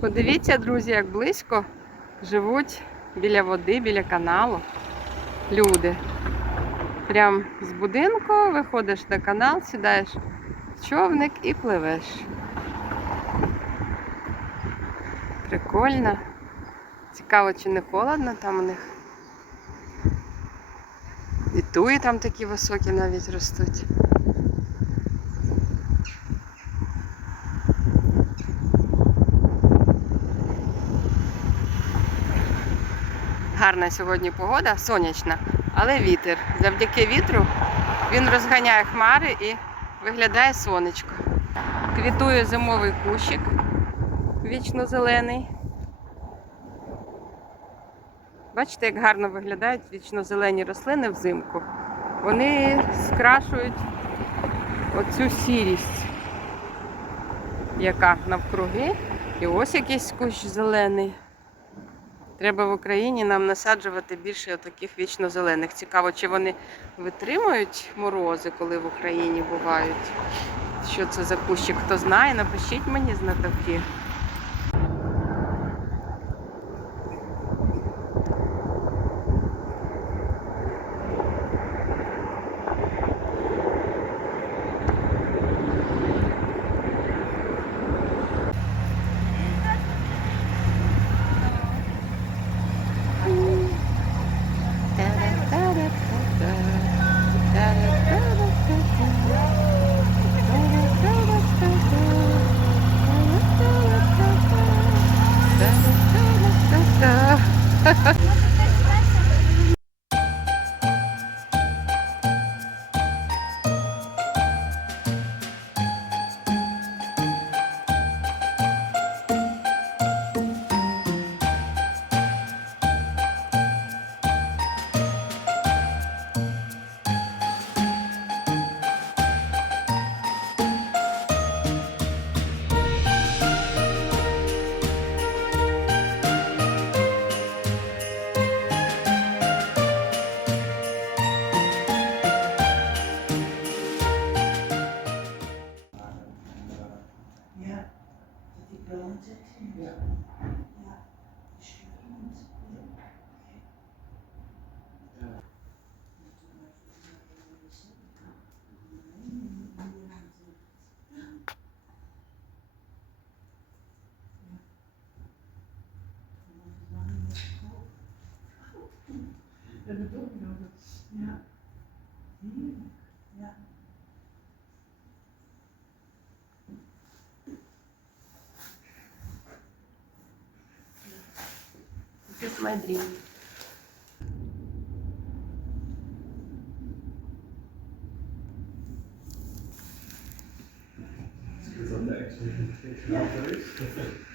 Подивіться, друзі, як близько живуть біля води, біля каналу люди. Прям з будинку виходиш на канал, сідаєш в човник і пливеш. Прикольно. Цікаво, чи не холодно там у них. І туї там такі високі навіть ростуть. Гарна сьогодні погода, сонячна, але вітер. Завдяки вітру він розганяє хмари і виглядає сонечко. Квітує зимовий кущик вічно зелений. Бачите, як гарно виглядають вічно зелені рослини взимку. Вони скрашують оцю сірість, яка навкруги. І ось якийсь кущ зелений. Треба в Україні нам насаджувати більше таких вічно зелених. Цікаво, чи вони витримують морози, коли в Україні бувають. Що це за кущик? Хто знає, напишіть мені знатоки. Ja. Ja, is iemand. Ja. En ja. Heerlijk. Ja. my dream. Yeah.